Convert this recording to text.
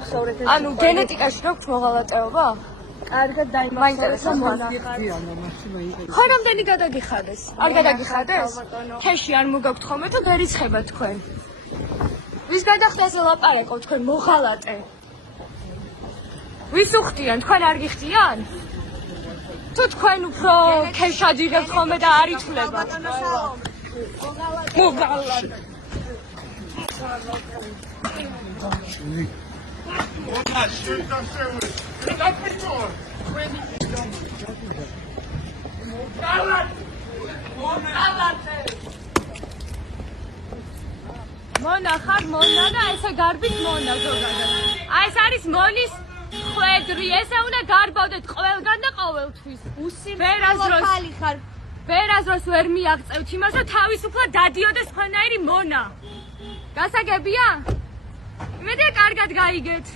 დაიმახსოვრეთ ეს. ანუ გენეტიკაში რა გვქ მოღალატეობა? კარგად დაიმახსოვრეთ და მონახართ. ხო რამდენი გადაგიხადეს? არ გადაგიხადეს? თეში არ მოგაქვთ ხოლმე თუ გერიცხება თქვენ. ვის გადახდაზე ლაპარაკობ თქვენ მოღალატე? ვის უხდიან? თქვენ არ გიხდიან? თუ თქვენ უფრო ქეშად იღებთ ხოლმე და არ ითვლება. მოღალატე. მონა ხარ მონა და ესე გარბით მონა ზოგადად. აი ეს არის მონის ხვედრი, ესე უნდა გარბავდეთ ყველგან და ყოველთვის. უსიმპტომო ხალი ხარ. ვერაზროს ვერ მიაღწევთ იმას და თავისუფლად დადიოდეს თქვენაირი მონა. გასაგებია? იმედია კარგად გაიგეთ.